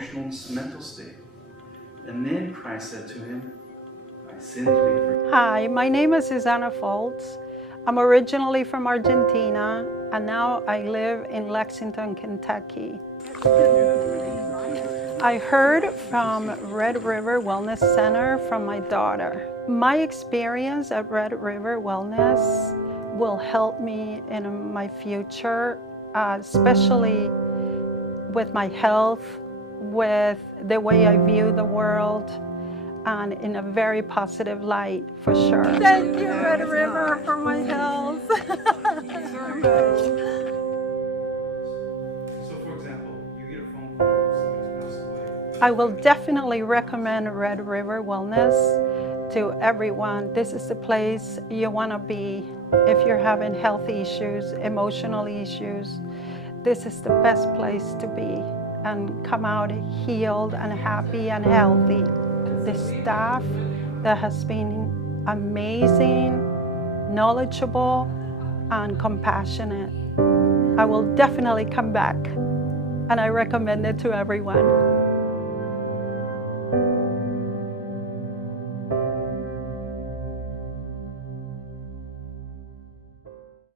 emotional and mental state. And then Christ said to him, "Thy sins be forgiven." Hi, my name is Susana Foltz. I'm originally from Argentina, and now I live in Lexington, Kentucky. I heard from Red River Wellness Center from my daughter. My experience at Red River Wellness will help me in my future, especially with my health, with the way I view the world, and in a very positive light, for sure. Thank you, Red River, for my health. So for example, you get a phone call, somebody's passed away. I will definitely recommend Red River Wellness to everyone. This is the place you want to be if you're having health issues, emotional issues. This is the best place to be and come out healed and happy and healthy. The staff that has been amazing, knowledgeable, and compassionate. I will definitely come back, and I recommend it to everyone.